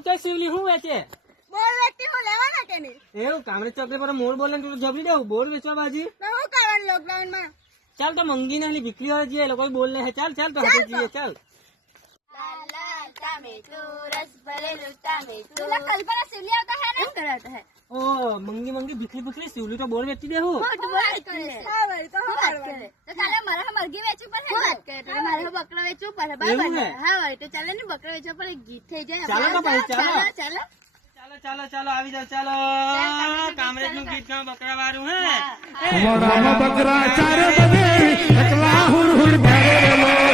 હું તો શિવલી હું વેચે બોર વેચતી હું લેવાના કે નહીં? એવું કામરેજ ચોકડી પર મોર બોલે તું જબરી દઉં બોર વેચવા બાજી તો હું કરવાનું લોકડાઉન માં? ચાલ તો મંગી નાની બીકલી હોય જે લોકો બોલ ને ચાલ ચાલ તો હાથે જઈએ ચાલ कल्पना सिवली आता है ना कराता है ओ मंगी मंगी बिखरी बिखरी शिवली तो बोर वेची दे हूँ हाँ भाई तो हम बात करे तो चले मारा मर्गी वेचू पर है बात करे तो मारा बकरा वेचू पर है बराबर हाँ भाई तो चले ने बकरा वेचू पर गीत થઈ જાય ચાલો તો ભાઈ ચાલો ચાલો ચાલો ચાલો ચાલો આવી જાવ ચાલો કામરેજ નું ગીત ગાવ બકરા વાળું હે બકરા ચાર બને એકલા હુર હુર ભરેલો